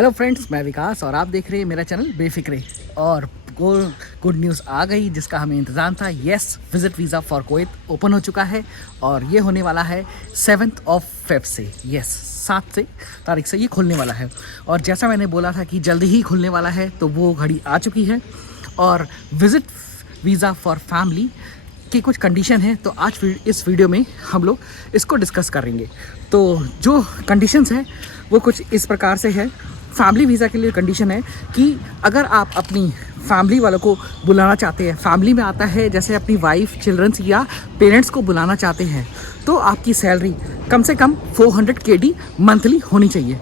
Hello friends, मैं विकास और आप देख रहे हैं मेरा चैनल बेफिक्रे। और गुड न्यूज़ आ गई जिसका हमें इंतज़ाम था। Yes, visit visa for Kuwait open हो चुका है और ये होने वाला है 7 फ़रवरी से। यस, 7 तारीख से ये खुलने वाला है। और जैसा मैंने बोला था कि जल्दी ही खुलने वाला है, तो वो घड़ी आ चुकी है। और विज़िट वीज़ा फॉर फैमिली की कुछ कंडीशन है, तो आज इस वीडियो में हम लोग इसको डिस्कस करेंगे। तो जो कंडीशंस हैं वो कुछ इस प्रकार से है। फैमिली वीज़ा के लिए कंडीशन है कि अगर आप अपनी फैमिली वालों को बुलाना चाहते हैं, फैमिली में आता है जैसे अपनी वाइफ, चिल्ड्रंस या पेरेंट्स को बुलाना चाहते हैं, तो आपकी सैलरी कम से कम 400 KD मंथली होनी चाहिए।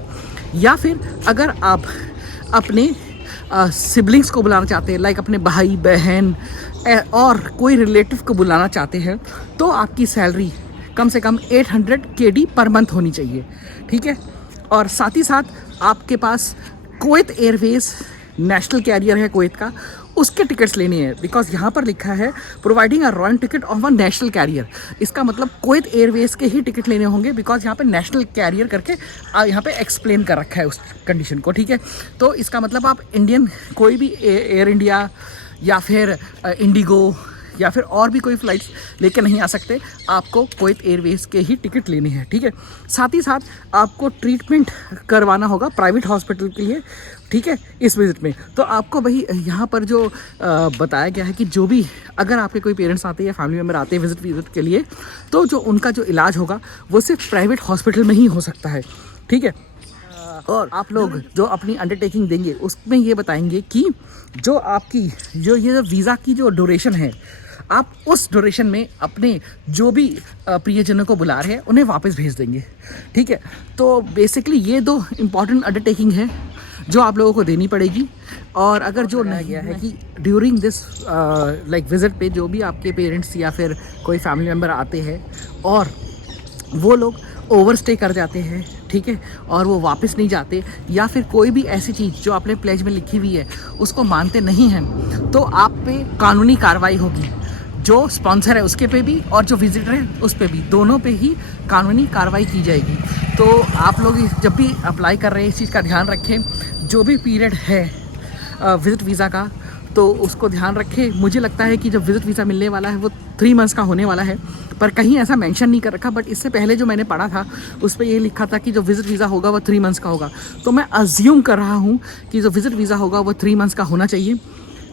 या फिर अगर आप अपने सिबलिंग्स को बुलाना चाहते हैं, लाइक अपने भाई बहन और कोई रिलेटिव को बुलाना चाहते हैं, तो आपकी सैलरी कम से कम 800 KD पर मंथ होनी चाहिए। ठीक है। और साथ ही साथ आपके पास कुवैत एयरवेज नेशनल कैरियर है कुवैत का, उसके टिकट्स लेने हैं। बिकॉज यहाँ पर लिखा है providing a royal ticket of a national carrier. इसका मतलब कुवैत एयरवेज के ही टिकट लेने होंगे, बिकॉज यहाँ पे नेशनल कैरियर करके यहाँ पे एक्सप्लेन कर रखा है उस कंडीशन को। ठीक है। तो इसका मतलब आप इंडियन कोई भी एयर इंडिया या फिर इंडिगो या फिर और भी कोई फ़्लाइट्स लेके नहीं आ सकते, आपको कुवैत एयरवेज के ही टिकट लेने हैं। ठीक है। साथ ही साथ आपको ट्रीटमेंट करवाना होगा प्राइवेट हॉस्पिटल के लिए। ठीक है। इस विज़िट में तो आपको भाई यहाँ पर जो बताया गया है कि जो भी अगर आपके कोई पेरेंट्स आते हैं या फैमिली मेम्बर आते हैं विज़िट के लिए, तो जो उनका जो इलाज होगा वो सिर्फ प्राइवेट हॉस्पिटल में ही हो सकता है। ठीक है। और आप लोग जो अपनी अंडरटेकिंग देंगे उसमें ये बताएंगे कि जो आपकी ये वीज़ा की जो ड्यूरेशन है, आप उस ड्यूरेशन में अपने जो भी प्रियजनों को बुला रहे हैं उन्हें वापस भेज देंगे। ठीक है। तो बेसिकली ये दो इम्पॉर्टेंट अंडरटेकिंग है जो आप लोगों को देनी पड़ेगी। और अगर जो नहीं गया है कि ड्यूरिंग दिस लाइक विज़िट पे जो भी आपके पेरेंट्स या फिर कोई फैमिली मेम्बर आते हैं और वो लोग ओवर स्टे कर जाते हैं, ठीक है, और वो वापस नहीं जाते, या फिर कोई भी ऐसी चीज़ जो आपने प्लेज में लिखी हुई है उसको मानते नहीं हैं, तो आप पे कानूनी कार्रवाई होगी। जो स्पॉन्सर है उसके पे भी और जो विजिटर है उस पे भी, दोनों पे ही कानूनी कार्रवाई की जाएगी। तो आप लोग जब भी अप्लाई कर रहे हैं इस चीज़ का ध्यान रखें। जो भी पीरियड है विज़िट वीज़ा का, तो उसको ध्यान रखें। मुझे लगता है कि जब विज़िट वीज़ा मिलने वाला है वो 3 मंथ्स का होने वाला है, पर कहीं ऐसा मेंशन नहीं कर रखा। बट इससे पहले जो मैंने पढ़ा था उस पर ये लिखा था कि जो विज़िट वीज़ा होगा वो 3 मंथ्स का होगा। तो मैं अज्यूम कर रहा हूँ कि जो विज़िट वीज़ा होगा वो 3 मंथ्स का होना चाहिए।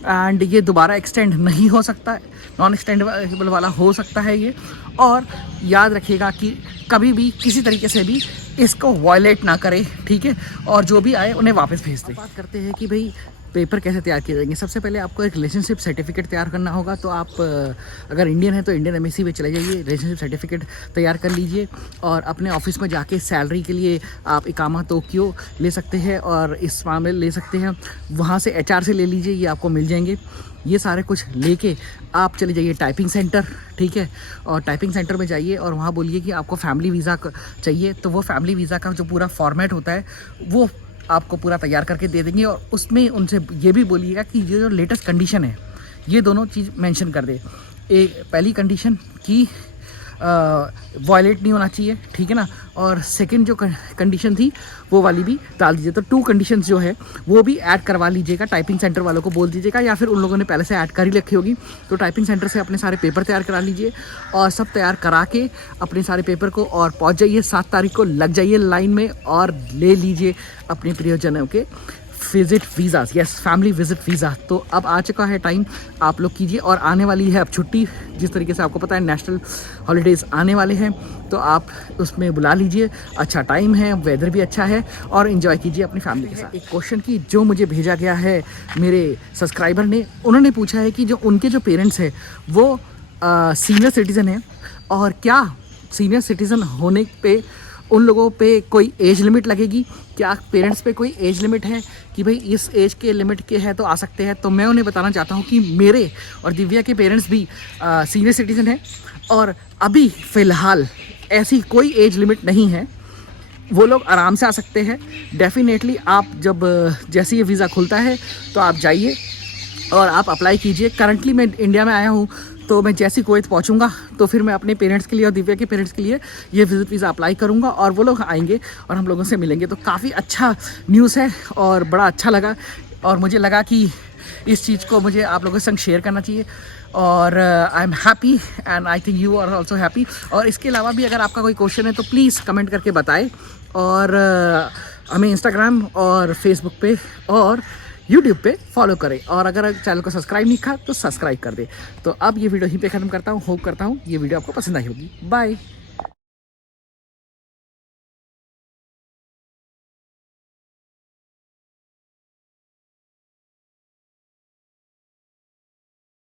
एंड ये दोबारा एक्सटेंड नहीं हो सकता है, नॉन एक्सटेंडेबल वाला हो सकता है ये। और याद रखिएगा कि कभी भी किसी तरीके से भी इसको वायलेट ना करें। ठीक है। और जो भी आए उन्हें वापस भेज दें। बात करते हैं कि भाई पेपर कैसे तैयार किए जाएंगे। सबसे पहले आपको एक रिलेशनशिप सर्टिफिकेट तैयार करना होगा। तो आप अगर इंडियन है तो इंडियन एम्बेसी पे चले जाइए, रिलेशनशिप सर्टिफिकेट तैयार कर लीजिए और अपने ऑफिस में जाके सैलरी के लिए आप इकामा तोक्यो ले सकते हैं और इस मामले ले सकते हैं। वहाँ से HR से ले लीजिए, ये आपको मिल जाएंगे। ये सारे कुछ लेके आप चले जाइए टाइपिंग सेंटर। ठीक है। और टाइपिंग सेंटर में जाइए और वहाँ बोलिए कि आपको फैमिली वीज़ा चाहिए। तो वो फैमिली वीज़ा का जो पूरा फॉर्मेट होता है वो आपको पूरा तैयार करके दे देंगे। और उसमें उनसे ये भी बोलिएगा कि ये जो लेटेस्ट कंडीशन है ये दोनों चीज़ मेंशन कर दे। एक पहली कंडीशन कि वायलेट नहीं होना चाहिए, ठीक है ना। और सेकंड जो कंडीशन थी वो वाली भी डाल दीजिए। तो 2 कंडीशंस जो है वो भी ऐड करवा लीजिएगा। टाइपिंग सेंटर वालों को बोल दीजिएगा, या फिर उन लोगों ने पहले से ऐड कर ही रखी होगी। तो टाइपिंग सेंटर से अपने सारे पेपर तैयार करा लीजिए और सब तैयार करा के अपने सारे पेपर को और पहुंच जाइए। 7 तारीख को लग जाइए लाइन में और ले लीजिए अपने प्रियजनों के visit visas. Yes, family visit visa. तो अब आ चुका है टाइम, आप लोग कीजिए। और आने वाली है अब छुट्टी, जिस तरीके से आपको पता है नेशनल हॉलीडेज़ आने वाले हैं, तो आप उसमें बुला लीजिए। अच्छा टाइम है, वेदर भी अच्छा है और इन्जॉय कीजिए अपनी फैमिली के साथ। एक क्वेश्चन की जो मुझे भेजा गया है मेरे सब्सक्राइबर ने, उन्होंने पूछा है कि जो उनके जो पेरेंट्स हैं वो सीनियर सिटीज़न हैं, और क्या सीनियर सिटीज़न होने पे उन लोगों पे कोई एज लिमिट लगेगी? क्या पेरेंट्स पे कोई एज लिमिट है कि भाई इस एज के लिमिट के है तो आ सकते हैं? तो मैं उन्हें बताना चाहता हूँ कि मेरे और दिव्या के पेरेंट्स भी सीनियर सिटीज़न हैं और अभी फ़िलहाल ऐसी कोई एज लिमिट नहीं है। वो लोग आराम से आ सकते हैं। डेफिनेटली आप जब जैसे ये वीज़ा खुलता है तो आप जाइए और आप अप्लाई कीजिए। करंटली मैं इंडिया में आया हूँ तो मैं जैसे कुवैत पहुंचूंगा तो फिर मैं अपने पेरेंट्स के लिए और दिव्या के पेरेंट्स के लिए ये विज़िट वीज़ा अप्लाई करूंगा और वो लोग आएंगे और हम लोगों से मिलेंगे। तो काफ़ी अच्छा न्यूज़ है और बड़ा अच्छा लगा और मुझे लगा कि इस चीज़ को मुझे आप लोगों के संग शेयर करना चाहिए और I am happy and I think you are also happy. और इसके अलावा भी अगर आपका कोई क्वेश्चन है तो प्लीज़ कमेंट करके बताएं और हमें इंस्टाग्राम और फेसबुक पे और यूट्यूब पे फॉलो करें और अगर चैनल को सब्सक्राइब नहीं किया तो सब्सक्राइब कर दें। तो अब ये वीडियो यहीं पे ख़त्म करता हूँ। होप करता हूँ ये वीडियो आपको पसंद आई होगी। बाय।